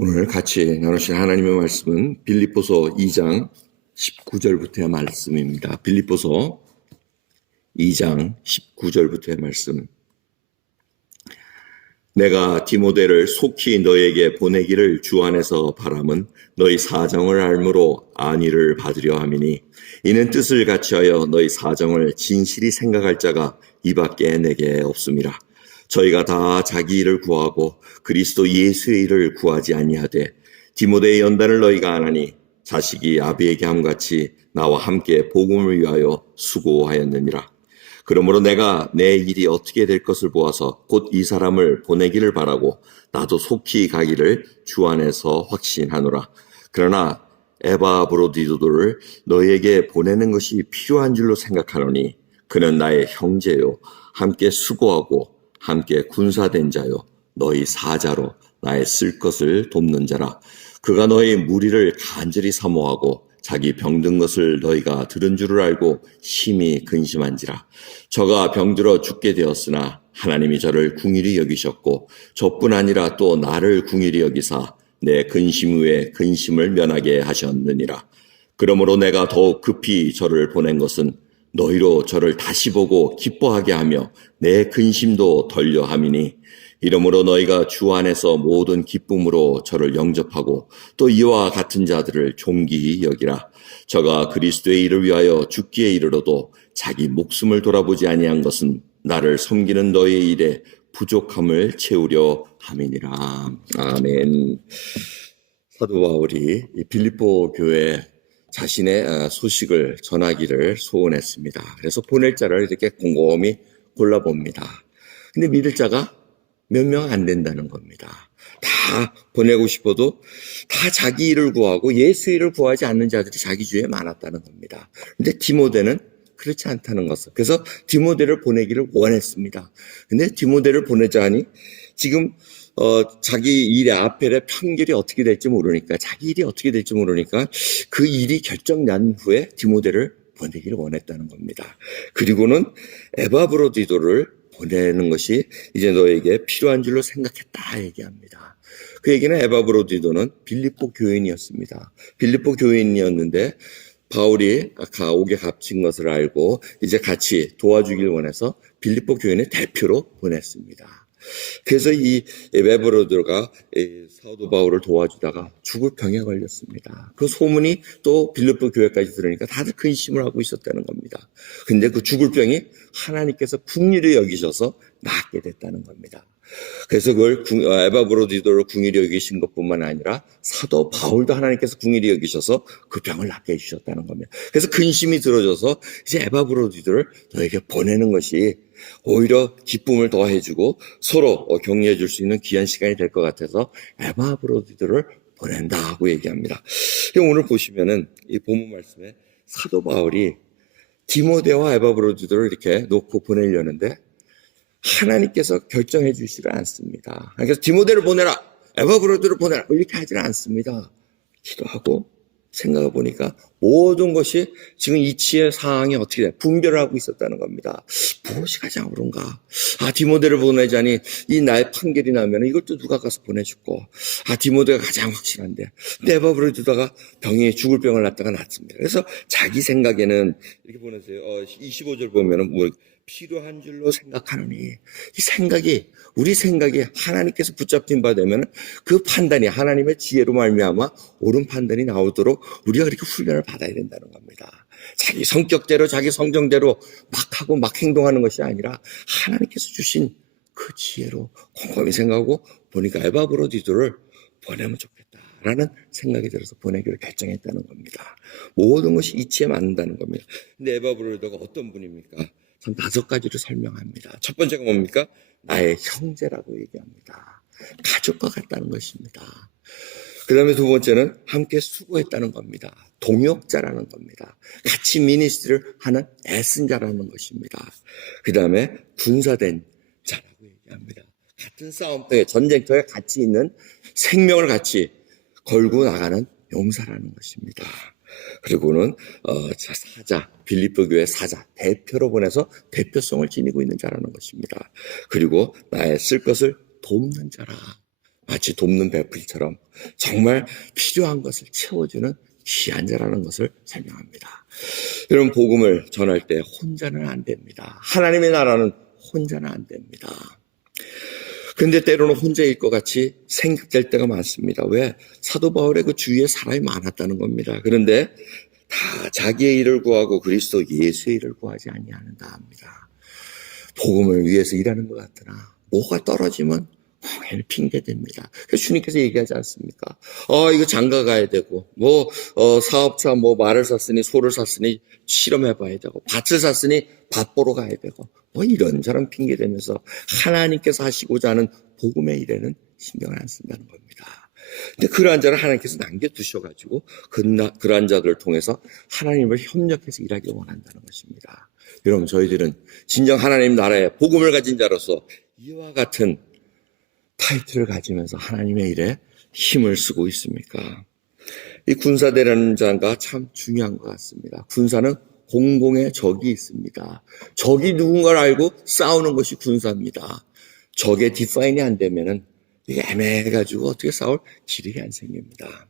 오늘 같이 나누실 하나님의 말씀은 빌립보서 2장 19절부터의 말씀입니다. 빌립보서 2장 19절부터의 말씀. 내가 디모데를 속히 너에게 보내기를 주 안에서 바람은 너희 사정을 알므로 안위를 받으려 함이니 이는 뜻을 같이하여 너희 사정을 진실히 생각할 자가 이밖에 내게 없음이라. 저희가 다 자기 일을 구하고 그리스도 예수의 일을 구하지 아니하되 디모데의 연단을 너희가 안하니 자식이 아비에게 함같이 나와 함께 복음을 위하여 수고하였느니라. 그러므로 내가 내 일이 어떻게 될 것을 보아서 곧 이 사람을 보내기를 바라고 나도 속히 가기를 주 안에서 확신하노라. 그러나 에바브로디도를 너희에게 보내는 것이 필요한 줄로 생각하노니 그는 나의 형제요 함께 수고하고 함께 군사된 자요 너희 사자로 나의 쓸 것을 돕는 자라. 그가 너희 무리를 간절히 사모하고 자기 병든 것을 너희가 들은 줄을 알고 심히 근심한지라. 저가 병들어 죽게 되었으나 하나님이 저를 궁일히 여기셨고 저뿐 아니라 또 나를 궁일히 여기사 내 근심 후에 근심을 면하게 하셨느니라. 그러므로 내가 더욱 급히 저를 보낸 것은 너희로 저를 다시 보고 기뻐하게 하며 내 근심도 덜려 함이니 이러므로 너희가 주 안에서 모든 기쁨으로 저를 영접하고 또 이와 같은 자들을 존귀히 여기라. 저가 그리스도의 일을 위하여 죽기에 이르러도 자기 목숨을 돌아보지 아니한 것은 나를 섬기는 너희의 일에 부족함을 채우려 함이니라. 아멘. 사도 바울이 빌립보 교회에 자신의 소식을 전하기를 소원했습니다. 그래서 보낼 자를 이렇게 곰곰이 골라봅니다. 근데 믿을 자가 몇 명 안 된다는 겁니다. 다 보내고 싶어도 다 자기 일을 구하고 예수 일을 구하지 않는 자들이 자기 주위에 많았다는 겁니다. 근데 디모데는 그렇지 않다는 것을. 그래서 디모데를 보내기를 원했습니다. 근데 디모데를 보내자 하니 지금 자기 일의 앞에 판결이 어떻게 될지 모르니까 자기 일이 어떻게 될지 모르니까 그 일이 결정난 후에 디모데를 보내기를 원했다는 겁니다. 그리고는 에바브로디도를 보내는 것이 이제 너에게 필요한 줄로 생각했다 얘기합니다. 그 얘기는 에바브로디도는 빌립보 교인이었습니다. 빌립보 교인이었는데 바울이 오게 값진 것을 알고 이제 같이 도와주길 원해서 빌립보 교인의 대표로 보냈습니다. 그래서 이 에바브로디도가 사도 바울을 도와주다가 죽을 병에 걸렸습니다. 그 소문이 또 빌립보 교회까지 들으니까 다들 근심을 하고 있었다는 겁니다. 근데 그 죽을 병이 하나님께서 긍휼히 여기셔서 낫게 됐다는 겁니다. 그래서 그걸 에바브로디도를 긍휼히 여기신 것뿐만 아니라 사도 바울도 하나님께서 긍휼히 여기셔서 그 병을 낫게 해주셨다는 겁니다. 그래서 근심이 들어져서 이제 에바브로디도를 너에게 보내는 것이 오히려 기쁨을 더해주고 서로 격려해 줄 수 있는 귀한 시간이 될 것 같아서 에바브로디도를 보낸다고 얘기합니다. 오늘 보시면은 이 본문 말씀에 사도 바울이 디모데와 에바브로디도를 이렇게 놓고 보내려는데 하나님께서 결정해 주시를 않습니다. 그래서 디모데를 보내라, 에바브로디도를 보내라 이렇게 하지는 않습니다. 기도하고 생각해 보니까 모든 것이 지금 이치의 상황이 어떻게 돼? 분별을 하고 있었다는 겁니다. 무엇이 가장 옳은가? 디모데를 보내자니 이 나의 판결이 나면 이걸 또 누가 가서 보내줄고? 디모데가 가장 확실한데 에바브로디도가 병이 죽을 병을 낳다가 낫습니다. 그래서 자기 생각에는 이렇게 보내세요. 25절 보면은 뭐 필요한 줄로 생각하노니 이 생각이 우리 생각이 하나님께서 붙잡힌 바 되면 그 판단이 하나님의 지혜로 말미암아 옳은 판단이 나오도록 우리가 그렇게 훈련을 받아야 된다는 겁니다. 자기 성격대로 자기 성정대로 막 하고 막 행동하는 것이 아니라 하나님께서 주신 그 지혜로 곰곰이 생각하고 보니까 에바브로디도를 보내면 좋겠다라는 생각이 들어서 보내기로 결정했다는 겁니다. 모든 것이 이치에 맞는다는 겁니다. 근데 에바브로디도가 어떤 분입니까? 전 5가지로 설명합니다. 첫 번째가 뭡니까? 나의 형제라고 얘기합니다. 가족과 같다는 것입니다. 그 다음에 두 번째는 함께 수고했다는 겁니다. 동역자라는 겁니다. 같이 미니스트를 하는 애쓴 자라는 것입니다. 그 다음에 군사된 자라고 얘기합니다. 같은 싸움터에 전쟁터에 같이 있는 생명을 같이 걸고 나가는 용사라는 것입니다. 그리고는 사자, 빌립보 교회 사자, 대표로 보내서 대표성을 지니고 있는 자라는 것입니다. 그리고 나의 쓸 것을 돕는 자라. 마치 돕는 베풀이처럼 정말 필요한 것을 채워주는 귀한 자라는 것을 설명합니다. 여러분, 복음을 전할 때 혼자는 안 됩니다. 하나님의 나라는 혼자는 안 됩니다. 근데 때로는 혼자일 것 같이 생각될 때가 많습니다. 왜? 사도 바울의 그 주위에 사람이 많았다는 겁니다. 그런데 다 자기의 일을 구하고 그리스도 예수의 일을 구하지 아니하는다 합니다. 복음을 위해서 일하는 것 같으나 뭐가 떨어지면 공연히 핑계됩니다. 그래서 주님께서 얘기하지 않습니까? 이거 장가 가야 되고, 사업자 말을 샀으니 소를 샀으니 실험해봐야 되고, 밭을 샀으니 밭 보러 가야 되고, 이런저런 핑계대면서 하나님께서 하시고자 하는 복음의 일에는 신경을 안 쓴다는 겁니다. 근데 그러한 자를 하나님께서 남겨두셔가지고, 그러한 자들을 통해서 하나님을 협력해서 일하기 원한다는 것입니다. 여러분, 저희들은 진정 하나님 나라의 복음을 가진 자로서 이와 같은 타이틀을 가지면서 하나님의 일에 힘을 쓰고 있습니까? 이 군사대라는 자가 참 중요한 것 같습니다. 군사는 공공의 적이 있습니다. 적이 누군가를 알고 싸우는 것이 군사입니다. 적의 디파인이 안 되면은 이게 애매해가지고 어떻게 싸울 기력이 안 생깁니다.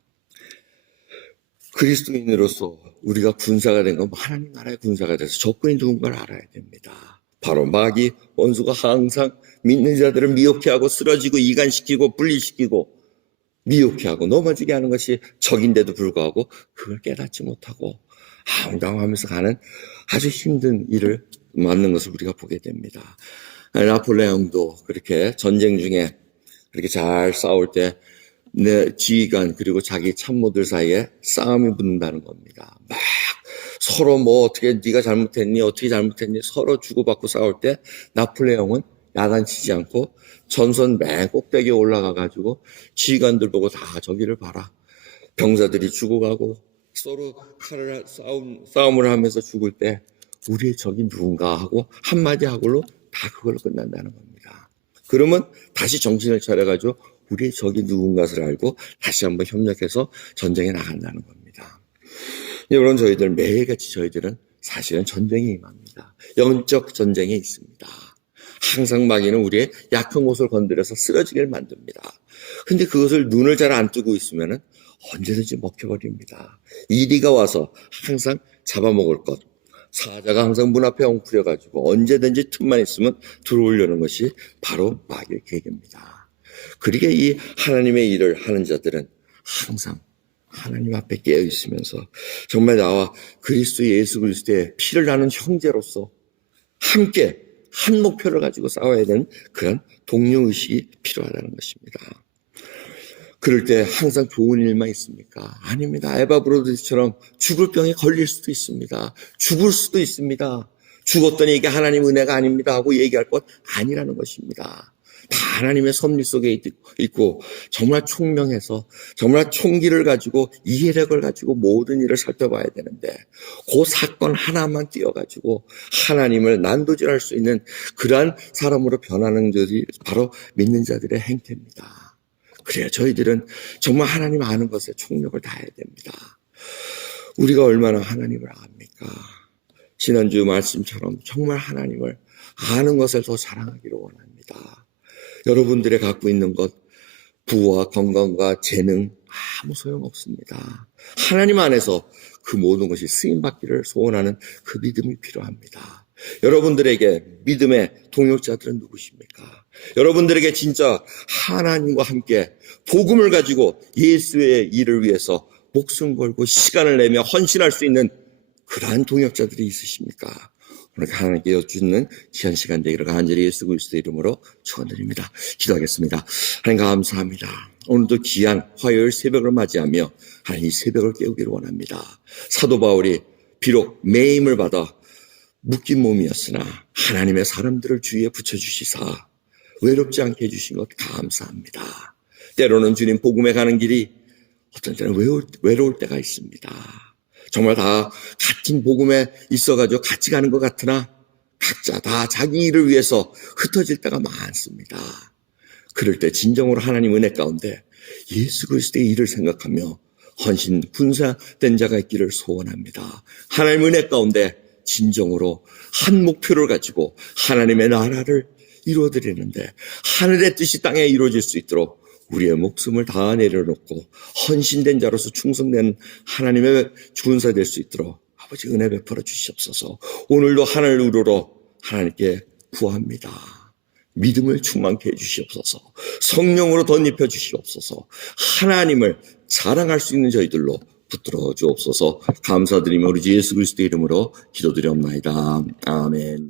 그리스도인으로서 우리가 군사가 된 건 하나님 나라의 군사가 돼서 적군이 누군가를 알아야 됩니다. 바로 마귀 원수가 항상 믿는 자들을 미혹해 하고 쓰러지고 이간시키고 분리시키고 미혹해 하고 넘어지게 하는 것이 적인데도 불구하고 그걸 깨닫지 못하고 당황하면서 가는 아주 힘든 일을 맞는 것을 우리가 보게 됩니다. 나폴레옹도 그렇게 전쟁 중에 그렇게 잘 싸울 때 내 지휘관 그리고 자기 참모들 사이에 싸움이 붙는다는 겁니다. 막 서로 어떻게 네가 잘못했니 어떻게 잘못했니 서로 주고받고 싸울 때 나폴레옹은 야단치지 않고 전선 맨 꼭대기에 올라가가지고 지휘관들 보고 다 저기를 봐라. 병사들이 죽어가고 서로 싸움을 하면서 죽을 때 우리의 적이 누군가 하고 한마디 하고로 다 그걸로 끝난다는 겁니다. 그러면 다시 정신을 차려가지고 우리의 적이 누군가를 알고 다시 한번 협력해서 전쟁에 나간다는 겁니다. 여러분, 매일같이 저희들은 사실은 전쟁에 임합니다. 영적 전쟁에 있습니다. 항상 마귀는 우리의 약한 곳을 건드려서 쓰러지게 만듭니다. 근데 그것을 눈을 잘 안 뜨고 있으면 언제든지 먹혀버립니다. 이리가 와서 항상 잡아먹을 것. 사자가 항상 문 앞에 엉클려가지고 언제든지 틈만 있으면 들어오려는 것이 바로 마귀의 계획입니다. 그러게 이 하나님의 일을 하는 자들은 항상 하나님 앞에 깨어 있으면서 정말 나와 예수 그리스도의 피를 나눈 형제로서 함께 한 목표를 가지고 싸워야 되는 그런 동료의식이 필요하다는 것입니다. 그럴 때 항상 좋은 일만 있습니까? 아닙니다. 에바 브로드처럼 죽을 병에 걸릴 수도 있습니다. 죽을 수도 있습니다. 죽었더니 이게 하나님 은혜가 아닙니다 하고 얘기할 것 아니라는 것입니다. 다 하나님의 섭리 속에 있고 정말 총명해서 정말 총기를 가지고 이해력을 가지고 모든 일을 살펴봐야 되는데 그 사건 하나만 띄어가지고 하나님을 난도질할 수 있는 그러한 사람으로 변하는 것이 바로 믿는 자들의 행태입니다. 그래야 저희들은 정말 하나님 아는 것에 총력을 다해야 됩니다. 우리가 얼마나 하나님을 압니까? 지난주 말씀처럼 정말 하나님을 아는 것을 더 자랑하기를 원합니다. 여러분들이 갖고 있는 것, 부와 건강과 재능 아무 소용없습니다. 하나님 안에서 그 모든 것이 쓰임받기를 소원하는 그 믿음이 필요합니다. 여러분들에게 믿음의 동역자들은 누구십니까? 여러분들에게 진짜 하나님과 함께 복음을 가지고 예수의 일을 위해서 목숨 걸고 시간을 내며 헌신할 수 있는 그러한 동역자들이 있으십니까? 오늘 하나님께 여쭙는 귀한 시간 되기를 간절히 예수 그리스도의 이름으로 축원드립니다. 기도하겠습니다. 하나님 감사합니다. 오늘도 귀한 화요일 새벽을 맞이하며 하나님 이 새벽을 깨우기를 원합니다. 사도 바울이 비록 매임을 받아 묶인 몸이었으나 하나님의 사람들을 주위에 붙여주시사 외롭지 않게 해주신 것 감사합니다. 때로는 주님 복음에 가는 길이 어떤 때는 외로울 때가 있습니다. 정말 다 같은 복음에 있어가지고 같이 가는 것 같으나 각자 다 자기 일을 위해서 흩어질 때가 많습니다. 그럴 때 진정으로 하나님 은혜 가운데 예수 그리스도의 일을 생각하며 헌신 군사된 자가 있기를 소원합니다. 하나님 은혜 가운데 진정으로 한 목표를 가지고 하나님의 나라를 이루어드리는데 하늘의 뜻이 땅에 이루어질 수 있도록 우리의 목숨을 다 내려놓고 헌신된 자로서 충성된 하나님의 군사 될 수 있도록 아버지 은혜 베풀어 주시옵소서. 오늘도 하늘 우러러 하나님께 구합니다. 믿음을 충만케 해주시옵소서. 성령으로 덧입혀 주시옵소서. 하나님을 자랑할 수 있는 저희들로 붙들어 주옵소서. 감사드리며 우리 주 예수 그리스도의 이름으로 기도드리옵나이다. 아멘.